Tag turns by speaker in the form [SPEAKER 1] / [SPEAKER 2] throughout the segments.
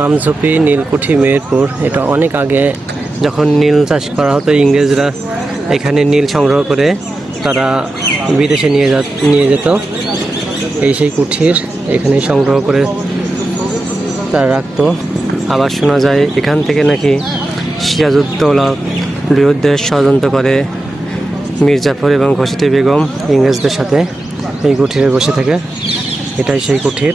[SPEAKER 1] আমঝুপি নীলকুঠি, মেহেরপুর, এটা অনেক আগে যখন নীল চাষ করা হতো ইংরেজরা, এখানে নীল সংগ্রহ করে তারা বিদেশে নিয়ে যা, নিয়ে যেত। এই সেই কুঠির এখানে সংগ্রহ করে তারা রাখতো। আবার শোনা যায়, এখান থেকে নাকি সিরাজউদ্দৌলা বিরুদ্ধে ষড়যন্ত্র করে মির্জাফর এবং ঘসিটি বেগম ইংরেজদের সাথে এই কুঠিরে বসে থাকে। এটাই সেই কুঠির।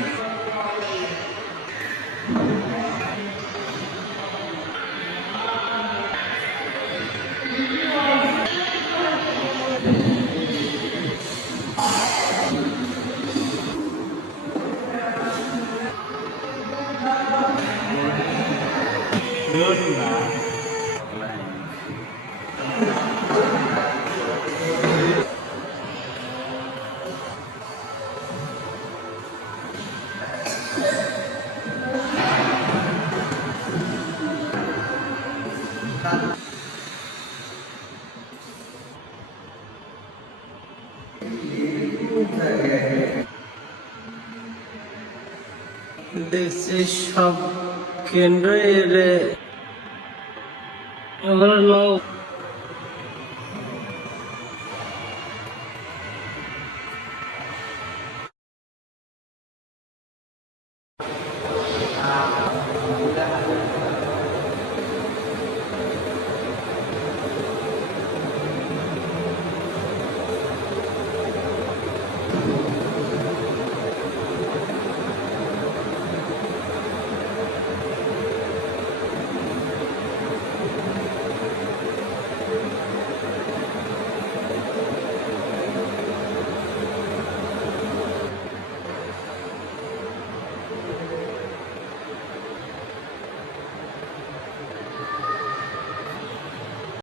[SPEAKER 2] This is Shabbat. என்றே அவர்களோ